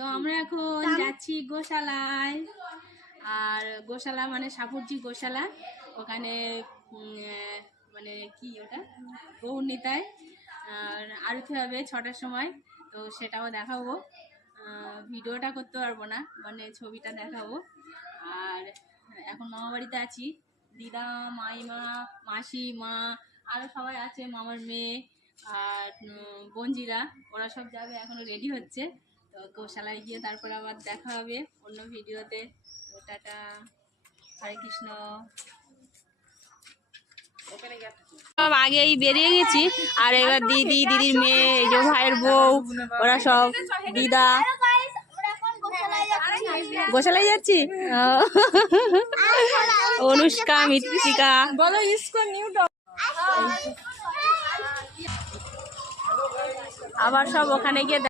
তো আমরা এখন যাচ্ছি গোশালায়। আর গোশালা মানে সাপুরজি গোশালা, ওখানে মানে কি ওটা গৌরনীতায় আরতি হবে 6টার সময়। তো সেটাও দেখাবো, ভিডিওটা করতে পারবো না, মানে ছবিটা দেখাবো। আর এখন মামা বাড়িতে আছি, দিদা, মাইমা, মাসি, মা, আরও সবাই আছে, মামার মেয়ে আর বোনজিরা, ওরা সব যাবে, এখনও রেডি হচ্ছে। তো গোশালায় গিয়ে তারপরে আবার দেখা হবে অন্য ভিডিওতে। তো টাটা, হরে কৃষ্ণ। সব আগেই বেরিয়ে গেছি, আর এবার দিদি, দিদির মেয়ে, এই যে ভাইয়ের বউ, ওরা সব, দিদা। গোশালায় যাচ্ছি, অনুষ্কা, মৃত্তিকা, আবার সব ওখানে গিয়ে